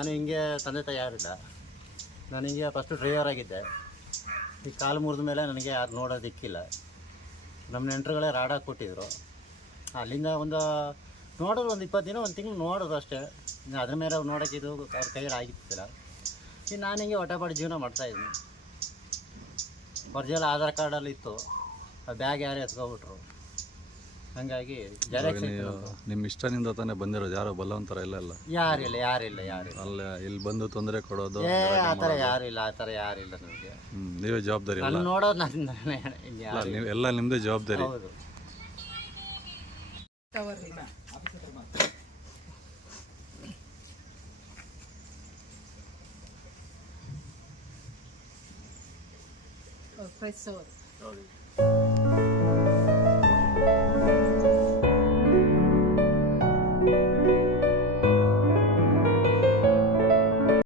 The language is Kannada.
ನಾನು ಹಿಂಗೆ ತಂದೆ ತಾಯಿ ಯಾರಿಲ್ಲ, ನಾನು ಹಿಂಗೆ ಫಸ್ಟು ಡ್ರೈವರ್ ಆಗಿದ್ದೆ. ಈ ಕಾಲು ಮುರಿದ ಮೇಲೆ ನನಗೆ ಯಾರು ನೋಡೋದಿಕ್ಕಿಲ್ಲ. ನಮ್ಮ ನೆಂಟರುಗಳೇ ರಾಡಾಗಿ ಕೊಟ್ಟಿದ್ರು. ಅಲ್ಲಿಂದ ನೋಡೋದು ಒಂದು 20 ದಿನ, ಒಂದು ತಿಂಗಳು ನೋಡೋದು ಅಷ್ಟೇ. ಅದ್ರ ಮೇಲೆ ನೋಡೋಕ್ಕಿದು ಅವ್ರ ಕೈಯಲ್ಲಿ ಆಗಿತ್ತಿಲ್ಲ. ಈಗ ನಾನು ಹಿಂಗೆ ಹೊಟ್ಟೆಪಾಡು ಜೀವನ ಮಾಡ್ತಾಯಿದ್ದೀನಿ. ಒರಿಜಿನಲ್ ಆಧಾರ್ ಕಾರ್ಡಲ್ಲಿ ಇತ್ತು, ಆ ಬ್ಯಾಗ್ ಯಾರು ಎತ್ಕೊಬಿಟ್ರು. ಹಾಗಾಗಿ ಜೆರಾಕ್ಸ್ ನಿಮ್ಮ ಇಷ್ಟನಿಂದ ತಾನೇ ಬಂದಿರೋದು, ಯಾರೋ ಬಲವಂತರ ಇಲ್ಲ? ಯಾರಿಲ್ಲ. ಅಲ್ಲ ಇಲ್ಲಿ ಬಂದು ತೊಂದರೆ ಕೊಡೋದು ಆ ಥರ ಯಾರಿಲ್ಲ ನನಗೆ. ನೀವೇ ಜವಾಬ್ದಾರಿ? ನಾನು ನೋಡೋದು ಎಲ್ಲ ನಿಮ್ಮದೇ ಜವಾಬ್ದಾರಿ. ಹೌದು. ಪ್ರೆಸ್ ಅವರು